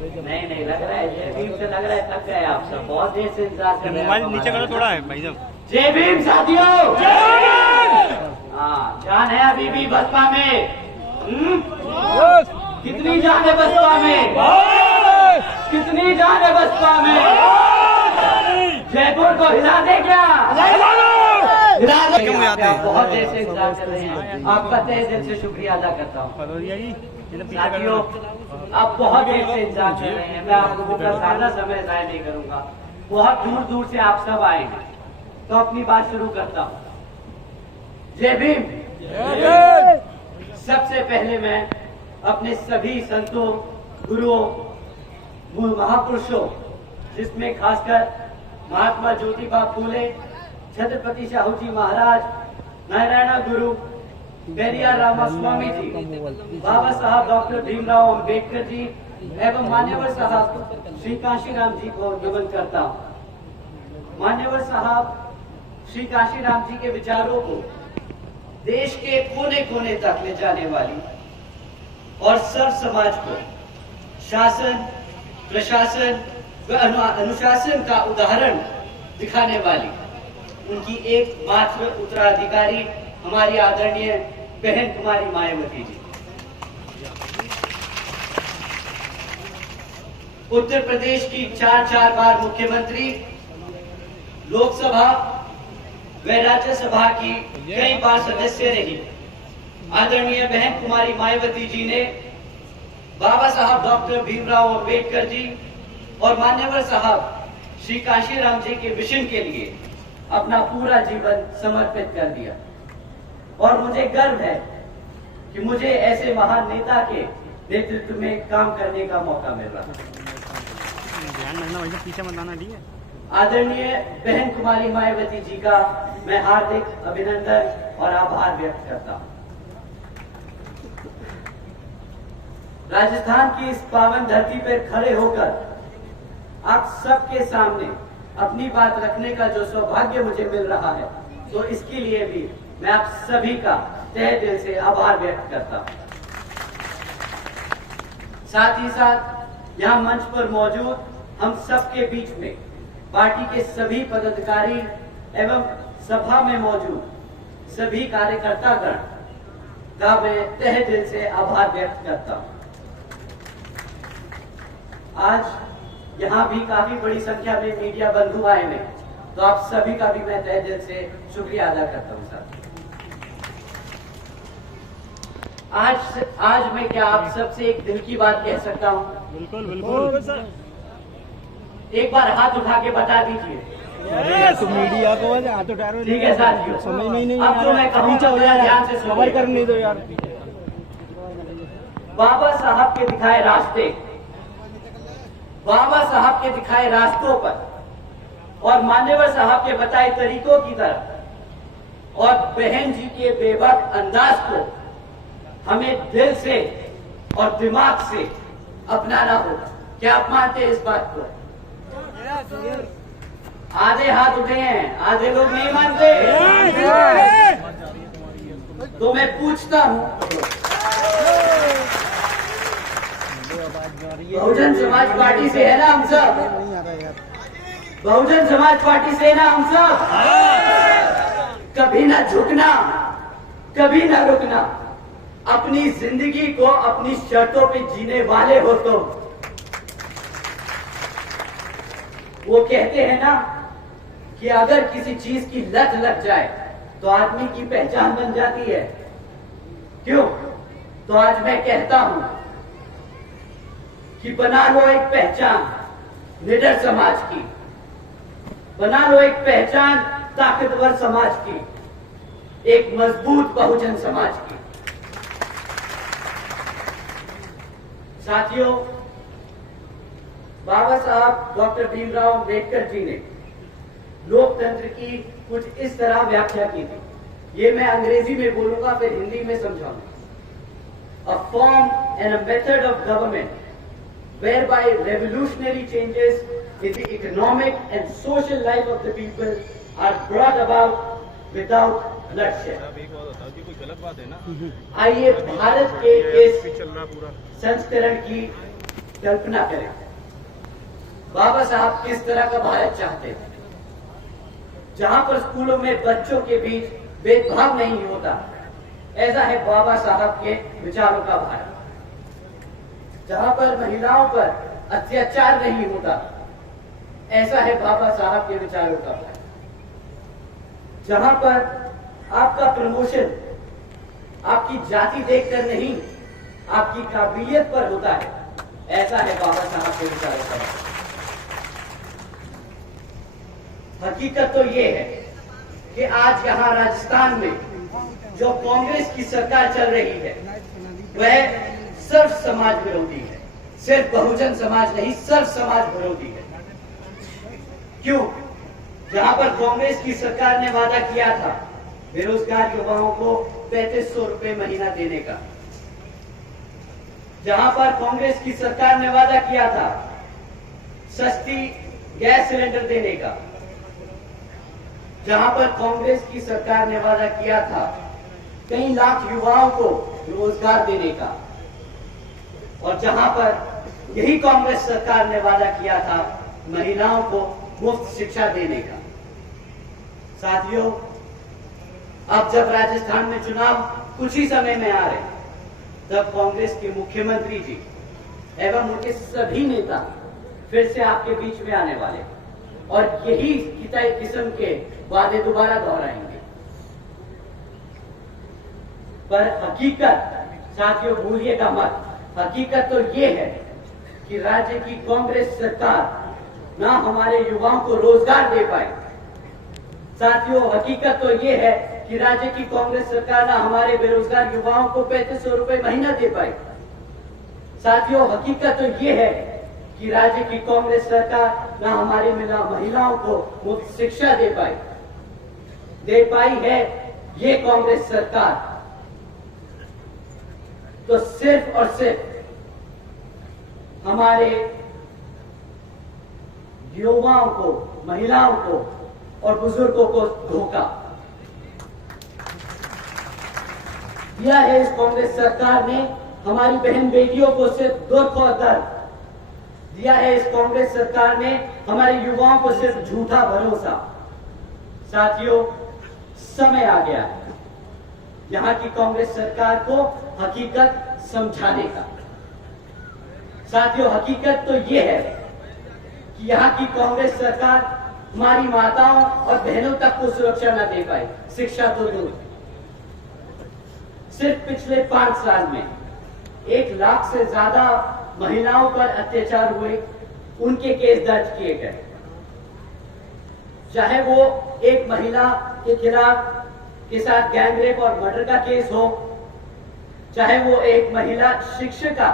नहीं नहीं लग रहा है, जय भीम से लग रहा है थक गए आप सब, बहुत देर से इंतजार कर रहे हैं। मोबाइल नीचे करो थोड़ा है भाई साहब। जय भीम साथियों, हाँ जान है अभी भी बसपा में? कितनी जान है बसपा में? कितनी जान है बसपा में? जयपुर को हिला दे क्या? हिला दे क्या? बहुत देर से इंतजार कर रहे हैं, आपका तहे दिल से शुक्रिया अदा करता हूँ। साथियों आप बहुत देर से इंतजार कर रहे हैं, मैं आपको पूरा ज्यादा समय जाया नहीं करूंगा। बहुत दूर दूर से आप सब आए हैं, तो अपनी बात शुरू करता हूँ। जय भीम। सबसे पहले मैं अपने सभी संतों, गुरुओं, महापुरुषों, जिसमें खासकर महात्मा ज्योतिबा फूले, छत्रपति शाहू जी महाराज, नारायण गुरु पेरियार रामास्वामी जी, बाबा साहब डॉक्टर भीमराव अंबेडकर जी एवं मान्यवर साहब श्री काशीराम जी को नमन करता हूँ। मान्यवर साहब श्री काशीराम जी के विचारों को देश के कोने कोने तक ले जाने वाली और सर्व समाज को शासन, प्रशासन व अनुशासन का उदाहरण दिखाने वाली उनकी एकमात्र उत्तराधिकारी हमारी आदरणीय बहन कुमारी मायावती जी। उत्तर प्रदेश की 4 बार मुख्यमंत्री, लोकसभा व राज्यसभा की कई बार सदस्य रही आदरणीय बहन कुमारी मायावती जी ने बाबा साहब डॉक्टर भीमराव अंबेडकर जी और मान्यवर साहब श्री काशीराम जी के विजन के लिए अपना पूरा जीवन समर्पित कर दिया। और मुझे गर्व है कि मुझे ऐसे महान नेता के नेतृत्व में काम करने का मौका मिल रहा है। ध्यान रखना भाई, पीछे मत आना, ठीक है। आदरणीय बहन कुमारी मायावती जी का मैं हार्दिक अभिनंदन और आभार व्यक्त करता हूँ। राजस्थान की इस पावन धरती पर खड़े होकर आप सबके सामने अपनी बात रखने का जो सौभाग्य मुझे मिल रहा है, तो इसके लिए भी मैं आप सभी का तहे दिल से आभार व्यक्त करता हूं। साथ ही साथ यहाँ मंच पर मौजूद हम सबके बीच में पार्टी के सभी पदाधिकारी एवं सभा में मौजूद सभी कार्यकर्तागण का मैं तहे दिल से आभार व्यक्त करता हूं। आज यहाँ भी काफी बड़ी संख्या में मीडिया बंधु आए हैं, तो आप सभी का भी मैं तहे दिल से शुक्रिया अदा करता हूँ सर। आज मैं क्या आप सबसे एक दिल की बात कह सकता हूँ? बिल्कुल बिल्कुल सर। एक बार हाथ उठा के बता दीजिए। तो मीडिया को हाथ उठा रहे, ठीक है साथियों, समझ में ही नहीं अब तो मैं कहूँगा ध्यान से खबर करने दो यार। बाबा साहब के दिखाए रास्ते, बाबा साहब के दिखाए रास्तों पर और मान्यवर साहब के बताए तरीकों की तरफ और बहन जी के बेबाक अंदाज को हमें दिल से और दिमाग से अपनाना होगा। क्या आप मानते हैं इस बात को? आधे हाथ उठे हैं, आधे लोग नहीं मानते। तो मैं पूछता हूं, बहुजन समाज पार्टी से है ना हम सब? बहुजन समाज पार्टी से है ना हम सब? कभी ना झुकना, कभी ना रुकना, अपनी जिंदगी को अपनी शर्तों पे जीने वाले हो तो वो कहते हैं ना कि अगर किसी चीज की लत लग जाए तो आदमी की पहचान बन जाती है। क्यों? तो आज मैं कहता हूं कि बना लो एक पहचान निडर समाज की, बना लो एक पहचान ताकतवर समाज की, एक मजबूत बहुजन समाज की। साथियों, बाबा साहब डॉक्टर भीमराव अंबेडकर जी ने लोकतंत्र की कुछ इस तरह व्याख्या की थी। ये मैं अंग्रेजी में बोलूंगा, फिर हिंदी में समझाऊंगा। A form and a method of government whereby revolutionary changes in the economic and social life of the people are brought about without bloodshed. आइए भारत के इस संस्करण की कल्पना करें, बाबा साहब किस तरह का भारत चाहते थे, जहां पर स्कूलों में बच्चों के बीच भेदभाव नहीं होता। ऐसा है बाबा साहब के विचारों का भारत, जहां पर महिलाओं पर अत्याचार नहीं होता। ऐसा है बाबा साहब के विचारों का भारत, जहां पर आपका प्रमोशन आपकी जाति देखकर नहीं, आपकी काबिलियत पर होता है। ऐसा है बाबा साहब के विचारों का भारत। हकीकत तो ये है कि आज यहाँ राजस्थान में जो कांग्रेस की सरकार चल रही है वह सर्व समाज विरोधी है। सिर्फ बहुजन समाज नहीं, सर्व समाज विरोधी है। क्यों? जहां पर कांग्रेस की सरकार ने वादा किया था बेरोजगार युवाओं को 3500 रुपए महीना देने का, जहां पर कांग्रेस की सरकार ने वादा किया था सस्ती गैस सिलेंडर देने का, जहां पर कांग्रेस की सरकार ने वादा किया था कई लाख युवाओं को रोजगार देने का, और जहां पर यही कांग्रेस सरकार ने वादा किया था महिलाओं को मुफ्त शिक्षा देने का। साथियों, अब जब राजस्थान में चुनाव कुछ ही समय में आ रहे, तब कांग्रेस के मुख्यमंत्री जी एवं उनके सभी नेता फिर से आपके बीच में आने वाले और यही किस्म के वादे दोबारा दोहराएंगे। पर हकीकत साथियों भूलिएगा मत, हकीकत तो ये है कि राज्य की कांग्रेस सरकार ना हमारे युवाओं को रोजगार दे पाई। साथियों, हकीकत तो ये है कि राज्य की कांग्रेस सरकार ना हमारे बेरोजगार युवाओं को 3500 रुपए महीना दे पाई। साथियों, हकीकत तो ये है कि राज्य की कांग्रेस सरकार ना हमारी महिलाओं को मुफ्त शिक्षा दे पाई है ये कांग्रेस सरकार तो सिर्फ और सिर्फ हमारे युवाओं को, महिलाओं को और बुजुर्गों को धोखा दिया है। इस कांग्रेस सरकार ने हमारी बहन बेटियों को सिर्फ दुख और दर्द दिया है। इस कांग्रेस सरकार ने हमारे युवाओं को सिर्फ झूठा भरोसा। साथियों, समय आ गया है यहाँ की कांग्रेस सरकार को हकीकत समझाने का। साथियों, हकीकत तो ये है कि यहाँ की कांग्रेस सरकार हमारी माताओं और बहनों तक को सुरक्षा न दे पाई, शिक्षा तो दूर। सिर्फ पिछले 5 साल में 1 लाख से ज्यादा महिलाओं पर अत्याचार हुए, उनके केस दर्ज किए गए। चाहे वो एक महिला के खिलाफ के साथ गैंगरेप और मर्डर का केस हो, चाहे वो एक महिला शिक्षिका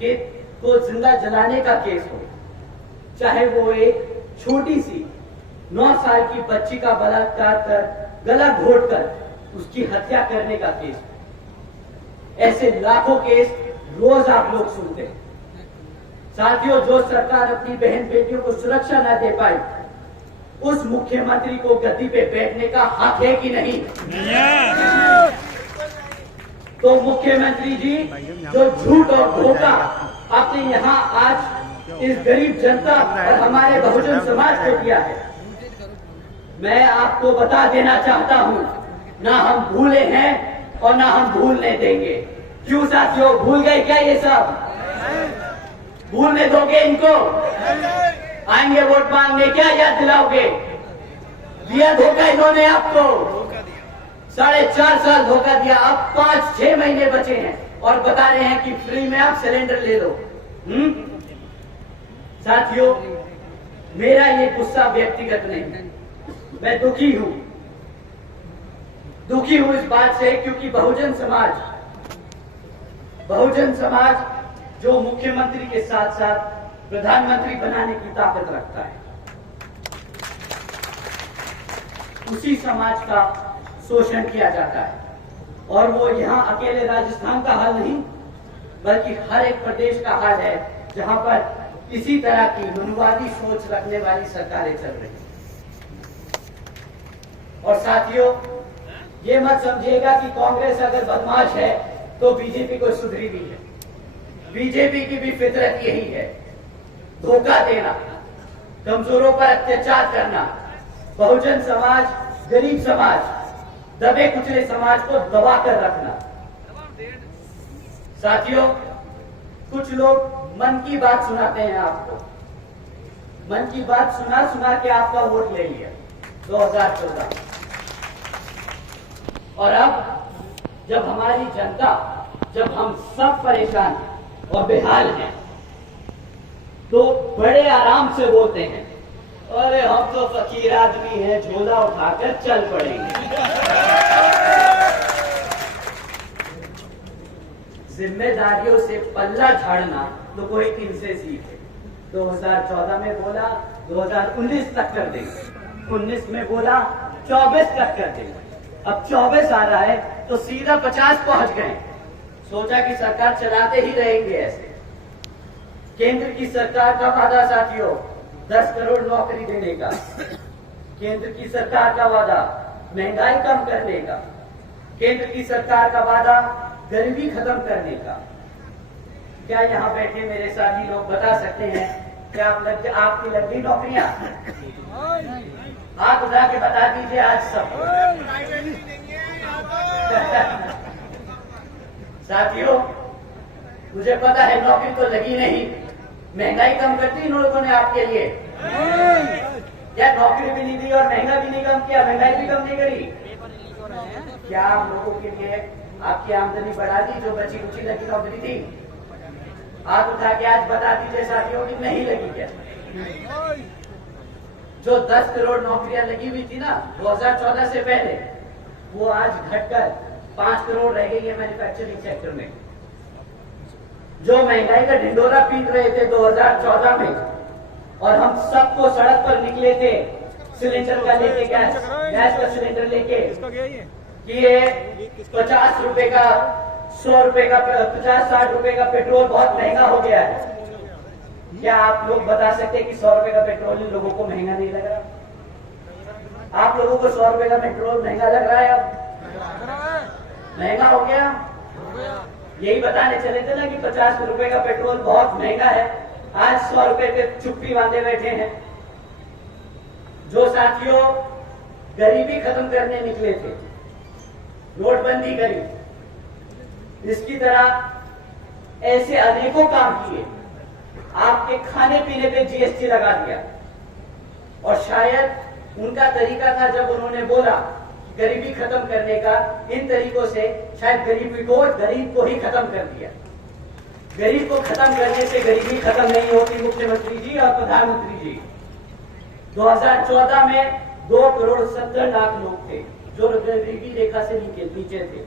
को जिंदा जलाने का केस हो, चाहे वो एक छोटी सी 9 साल की बच्ची का बलात्कार कर गला घोटकर उसकी हत्या करने का केस हो। ऐसे लाखों केस रोज आप लोग सुनते हैं। साथियों, जो सरकार अपनी बहन बेटियों को सुरक्षा न दे पाई, उस मुख्यमंत्री को गद्दी पे बैठने का हक है कि नहीं? तो मुख्यमंत्री जी, जो झूठ और धोखा आपने यहाँ आज इस गरीब जनता और हमारे बहुजन समाज को दिया है, मैं आपको बता देना चाहता हूँ, ना हम भूले हैं और ना हम भूलने देंगे। क्यों साथियों, भूल गए क्या ये सब? भूलने दोगे इनको? आएंगे वोट मांगने, क्या याद दिलाओगे? दिया धोखा इन्होंने आपको, 4.5 साल धोखा दिया। अब 5-6 महीने बचे हैं और बता रहे हैं कि फ्री में आप सिलेंडर ले लो। साथियों, मेरा ये गुस्सा व्यक्तिगत नहीं, मैं दुखी हूं इस बात से, क्योंकि बहुजन समाज जो मुख्यमंत्री के साथ साथ प्रधानमंत्री बनाने की ताकत रखता है, उसी समाज का शोषण किया जाता है। और वो यहाँ अकेले राजस्थान का हाल नहीं, बल्कि हर एक प्रदेश का हाल है जहां पर इसी तरह की मनुवादी सोच रखने वाली सरकारें चल रही हैं। और साथियों, ये मत समझिएगा कि कांग्रेस अगर बदमाश है तो बीजेपी को सुधरी भी है। बीजेपी की भी फितरत यही है, धोखा देना, कमजोरों पर अत्याचार करना, बहुजन समाज, गरीब समाज, दबे कुचले समाज को दबा कर रखना। साथियों, कुछ लोग मन की बात सुनाते हैं आपको, मन की बात सुना सुना के आपका वोट ले लिया 2014, और अब जब हमारी जनता, जब हम सब परेशान और बेहाल हैं, तो बड़े आराम से बोलते हैं, अरे हम तो फकीर आदमी हैं, झोला उठाकर चल पड़ेंगे। जिम्मेदारियों से पल्ला झाड़ना तो कोई इनसे सीखे। 2014 में बोला 2019 तक कर देंगे, 19 में बोला 24 तक कर देंगे, अब 24 आ रहा है तो सीधा 50 पहुंच गए। सोचा कि सरकार चलाते ही रहेंगे ऐसे। केंद्र की सरकार का वादा साथियों 10 करोड़ नौकरी देने का, केंद्र की सरकार का वादा महंगाई कम करने का, केंद्र की सरकार का वादा गरीबी खत्म करने का। क्या यहाँ बैठे मेरे साथी लोग बता सकते हैं क्या आपकी लग गई नौकरियां? हाथ उठा के बता दीजिए आज सब। साथियों, मुझे पता है नौकरी तो लगी नहीं, महंगाई कम करती इन लोगों ने आपके लिए। क्या नौकरी भी नहीं दी और महंगा भी नहीं कम किया, महंगाई भी कम नहीं करी? क्या आप लोगों के लिए आपकी आमदनी बढ़ा दी जो बची कुची लगी नौकरी थी? हाथ उठा के आज बता दीजिए साथियों कि नहीं लगी क्या? जो 10 करोड़ नौकरियां लगी हुई थी ना 2014 से पहले, वो आज घटकर 5 करोड़ रह गई है मैन्युफैक्चरिंग सेक्टर में। जो महंगाई का ढिंडोरा पीट रहे थे 2014 में, और हम सबको सड़क पर निकले थे सिलेंडर का लेके, गैस का सिलेंडर लेके, कि ये 50 रुपए का, 100 रुपए का, 50-60 रुपए का पेट्रोल बहुत महंगा हो गया है। क्या आप लोग बता सकते हैं कि 100 रुपए का पेट्रोल इन लोगों को महंगा नहीं लग रहा? आप लोगों को 100 रुपए का पेट्रोल महंगा लग रहा है? अब महंगा हो गया। यही बताने चले थे ना कि 50 रुपए का पेट्रोल बहुत महंगा है, आज 100 रुपए पे चुप्पी बांधे बैठे हैं। जो साथियों गरीबी खत्म करने निकले थे, नोटबंदी करी, इसकी तरह ऐसे अनेकों काम किए, आपके खाने पीने पे जीएसटी लगा दिया, और शायद उनका तरीका था जब उन्होंने बोला गरीबी खत्म करने का, इन तरीकों से शायद गरीब को ही खत्म कर दिया। गरीब को खत्म करने से गरीबी खत्म नहीं होती मुख्यमंत्री जी और प्रधानमंत्री जी। 2014 में 2,70,00,000 लोग थे जो गरीबी रेखा से नीचे थे,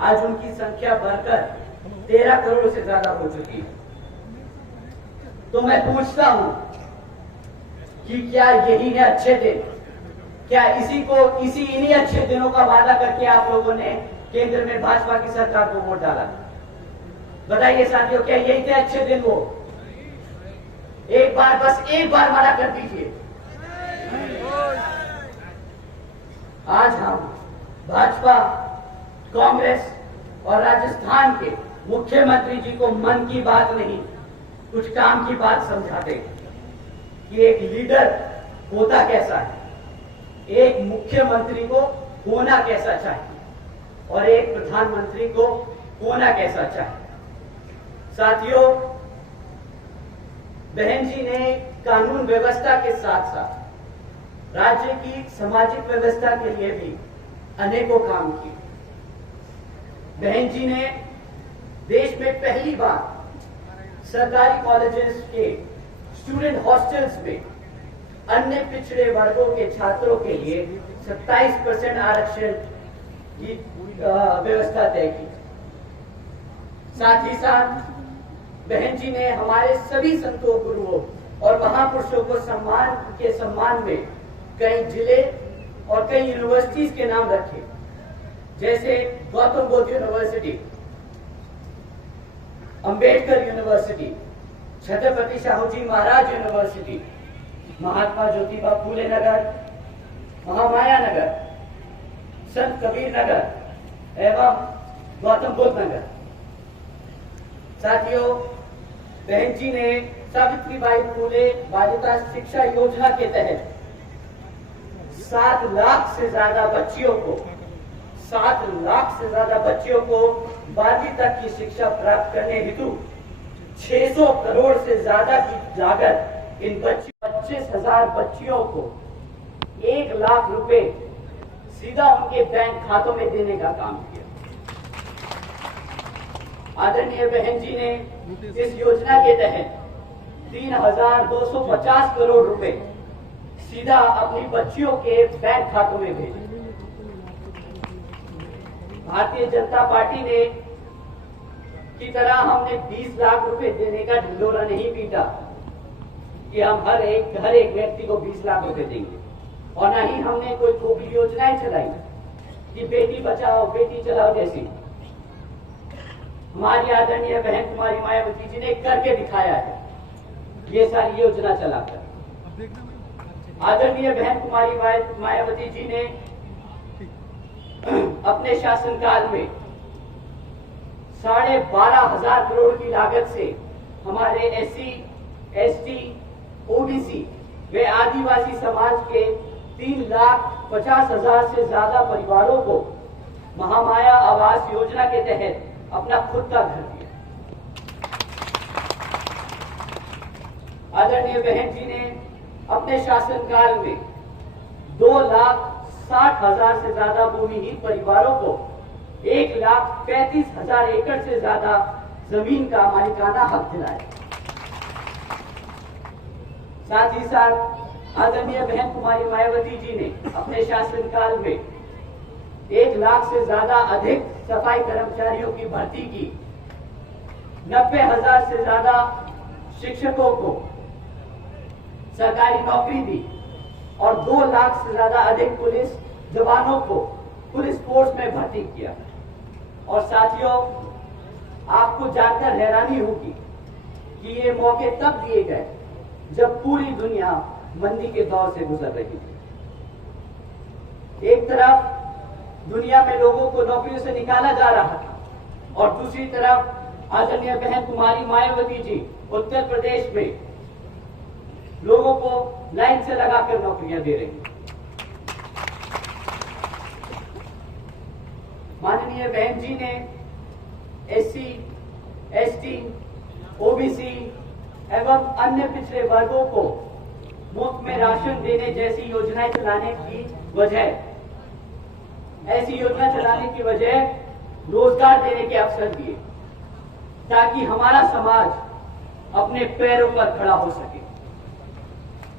आज उनकी संख्या बढ़कर 13 करोड़ से ज्यादा हो चुकी है। तो मैं पूछता हूं कि क्या यही है अच्छे दिन? क्या इन्हीं अच्छे दिनों का वादा करके आप लोगों ने केंद्र में भाजपा की सरकार को वोट डाला? बताइए साथियों, क्या यही थे अच्छे दिन? वो एक बार, बस एक बार मना कर दीजिए। आज हम भाजपा, कांग्रेस और राजस्थान के मुख्यमंत्री जी को मन की बात नहीं, कुछ काम की बात समझाते कि एक लीडर होता कैसा है, एक मुख्यमंत्री को होना कैसा चाहिए, और एक प्रधानमंत्री को होना कैसा चाहिए। साथियों, बहन जी ने कानून व्यवस्था के साथ साथ राज्य की सामाजिक व्यवस्था के लिए भी अनेकों काम किए। बहन जी ने देश में पहली बार सरकारी कॉलेजेस के स्टूडेंट हॉस्टल्स में अन्य पिछड़े वर्गों के छात्रों के लिए 27% आरक्षण की व्यवस्था तय की। साथ ही साथ बहन जी ने हमारे सभी संतों, गुरुओं और महापुरुषों को सम्मान में कई जिले और कई यूनिवर्सिटीज के नाम रखे, जैसे Gautam Buddha university, Ambedkar university, Chhatrapati Shahuji Maharaj university, Mahatma Jyotiba Phule नगर, महामाया नगर, संत कबीर नगर एवं गौतम बुद्ध नगर। साथियों, बहन जी ने सावित्रीबाई फुले बालिका शिक्षा योजना के तहत 7 लाख से ज्यादा बच्चियों को 12वीं तक की शिक्षा प्राप्त करने हेतु 600 करोड़ से ज्यादा की लागत इन 25,000 बच्चियों को 1 लाख रुपए सीधा उनके बैंक खातों में देने का काम किया। आदरणीय बहन जी ने इस योजना के तहत 3,250 करोड़ रुपए सीधा अपनी बच्चियों के बैंक खातों में भेजे। भारतीय जनता पार्टी ने की तरह हमने 20 लाख रुपए देने का ढिंढोरा नहीं पीटा कि हम हर एक व्यक्ति को 20 लाख रुपए देंगे, और न ही हमने कोई खोखली योजनाएं चलाई कि बेटी बचाओ बेटी चलाओ जैसी। हमारी आदरणीय बहन कुमारी मायावती जी ने करके दिखाया है ये सारी योजना चलाकर। आदरणीय बहन कुमारी मायावती जी ने अपने शासनकाल में 12,500 करोड़ की लागत से हमारे SC, ST, OBC वे आदिवासी समाज के 3,50,000 से ज्यादा परिवारों को महामाया आवास योजना के तहत अपना खुद का घर दिया। आदरणीय बहन जी ने अपने शासनकाल में 2,60,000 से ज्यादा भूमिहीन परिवारों को 1,35,000 एकड़ से ज्यादा जमीन का मालिकाना हक दिलाया। साथ ही साथ आदरणीय बहन कुमारी मायावती जी ने अपने शासनकाल में 1 लाख से ज्यादा अधिक सफाई कर्मचारियों की भर्ती की, 90,000 से ज्यादा शिक्षकों को सरकारी नौकरी दी और 2 लाख से ज्यादा अधिक पुलिस जवानों को पुलिस फोर्स में भर्ती किया। और साथियों, आपको जानकर हैरानी होगी कि ये मौके तब दिए गए जब पूरी दुनिया मंदी के दौर से गुजर रही थी। एक तरफ दुनिया में लोगों को नौकरियों से निकाला जा रहा था और दूसरी तरफ आदरणीय बहन कुमारी मायावती जी उत्तर प्रदेश में लोगों को लाइन से लगाकर नौकरियां दे रही। माननीय बहन जी ने SC, ST, OBC एवं अन्य पिछड़े वर्गों को मुफ्त में राशन देने जैसी योजनाएं चलाने की वजह रोजगार देने के अवसर दिए ताकि हमारा समाज अपने पैरों पर खड़ा हो सके।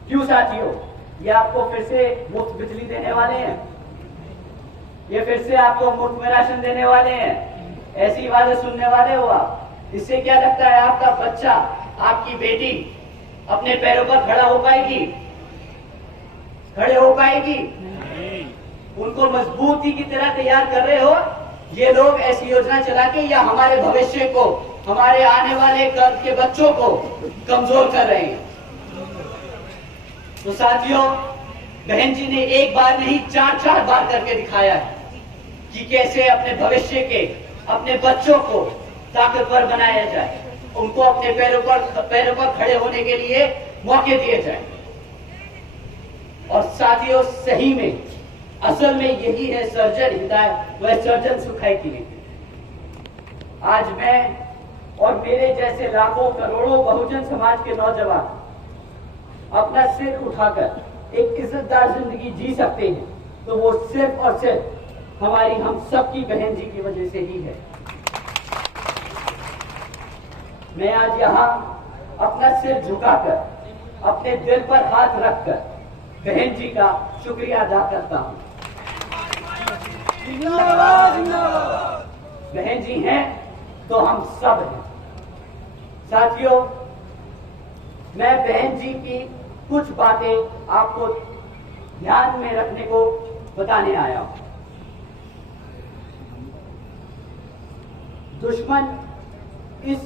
क्यों साथियों, ये आपको फिर से मुफ्त बिजली देने वाले हैं, ये फिर से आपको मुफ्त में राशन देने वाले हैं, ऐसी बातें सुनने वाले हो आप। इससे क्या लगता है आपका बच्चा, आपकी बेटी अपने पैरों पर खड़े हो पाएगी? उनको मजबूती की तरह तैयार कर रहे हो ये लोग ऐसी योजना चला के, या हमारे भविष्य को, हमारे आने वाले कल के बच्चों को कमजोर कर रहे हैं। तो साथियों, बहन जी ने एक बार नहीं 4 बार करके दिखाया है कि कैसे अपने भविष्य के, अपने बच्चों को ताकतवर बनाया जाए, उनको अपने पैरों पर खड़े होने के लिए मौके दिए जाए। और साथियों, सही में असल में यही है सर्जन हिदायत व सर्जन सुखाई की नीति। आज मैं और मेरे जैसे लाखों करोड़ों बहुजन समाज के नौजवान अपना सिर उठाकर एक इज्जतदार जिंदगी जी सकते हैं, तो वो सिर्फ और सिर्फ हमारी हम सबकी बहन जी की वजह से ही है। मैं आज यहाँ अपना सिर झुकाकर, अपने दिल पर हाथ रखकर बहन जी का शुक्रिया अदा करता हूँ। बहन जी हैं तो हम सब हैं। साथियों, मैं बहन जी की कुछ बातें आपको ध्यान में रखने को बताने आया हूं। दुश्मन इस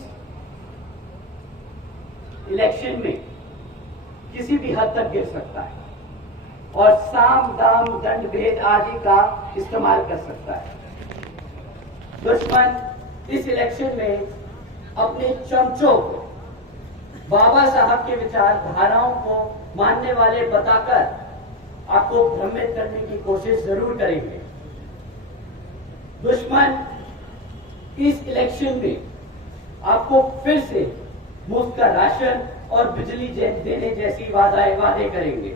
इलेक्शन में किसी भी हद तक गिर सकता है और साम दाम दंड भेद आदि का इस्तेमाल कर सकता है। दुश्मन इस इलेक्शन में अपने चमचों को बाबा साहब के विचारधाराओं को मानने वाले बताकर आपको भ्रमित करने की कोशिश जरूर करेंगे। दुश्मन इस इलेक्शन में आपको फिर से मुफ्त का राशन और बिजली देने जैसी वादे करेंगे।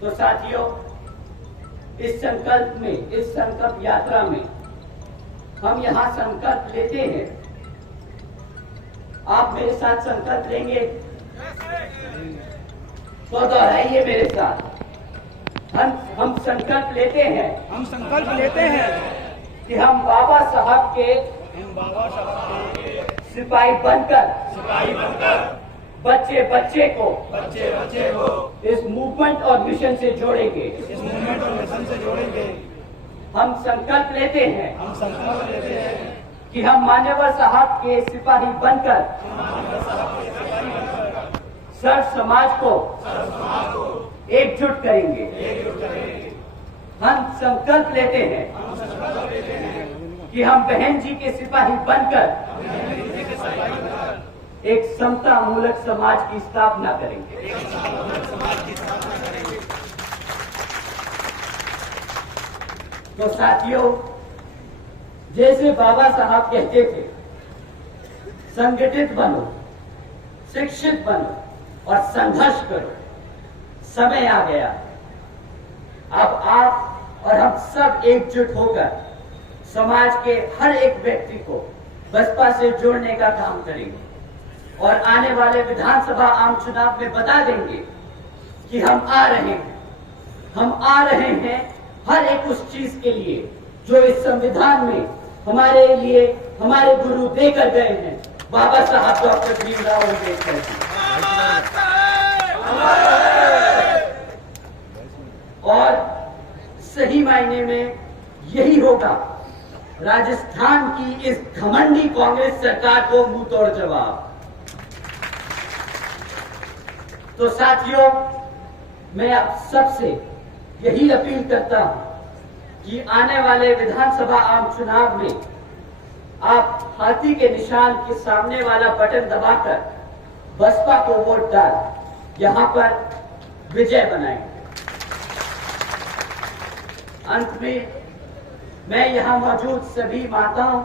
तो साथियों, इस संकल्प यात्रा में हम यहां संकल्प लेते हैं। आप मेरे साथ संकल्प लेंगे तो दोहराइए मेरे साथ। हम संकल्प लेते हैं कि हम बाबा साहब के सिपाही बनकर बच्चे बच्चे को इस मूवमेंट और मिशन से जोड़ेंगे। हम संकल्प लेते हैं कि हम मान्यवर साहब के सिपाही बनकर सर्व समाज को एकजुट करेंगे। हम संकल्प लेते हैं कि हम बहन जी के सिपाही बनकर एक समता मूलक समाज की स्थापना करेंगे। तो साथियों, जैसे बाबा साहब कहते थे, संगठित बनो, शिक्षित बनो और संघर्ष करो। समय आ गया, अब आप और हम सब एकजुट होकर समाज के हर एक व्यक्ति को बसपा से जोड़ने का काम करेंगे और आने वाले विधानसभा आम चुनाव में बता देंगे कि हम आ रहे हैं हर एक उस चीज के लिए जो इस संविधान में हमारे लिए हमारे गुरु देकर गए हैं, बाबा साहब डॉक्टर भीमराव अम्बेडकर जी। और सही मायने में यही होगा राजस्थान की इस घमंडी कांग्रेस सरकार को मुंह तोड़ जवाब। तो साथियों, मैं आप सबसे यही अपील करता हूं कि आने वाले विधानसभा आम चुनाव में आप हाथी के निशान के सामने वाला बटन दबाकर बसपा को वोट डाल यहां पर विजय बनाएंगे। अंत में मैं यहां मौजूद सभी माताओं,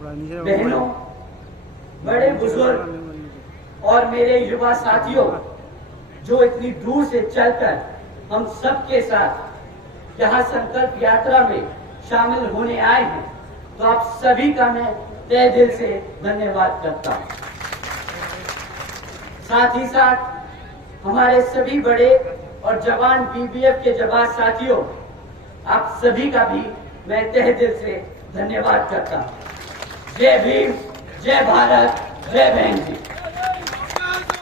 बहनों, बड़े बुजुर्ग और मेरे युवा साथियों जो इतनी दूर से चलकर हम सबके साथ यहां संकल्प यात्रा में शामिल होने आए हैं, तो आप सभी का मैं तहे दिल से धन्यवाद करता हूं। साथ ही साथ हमारे सभी बड़े और जवान बीबीएफ के जवान साथियों, आप सभी का भी मैं तहे दिल से धन्यवाद करता हूं। जय भीम, जय भारत, जय बहन जी।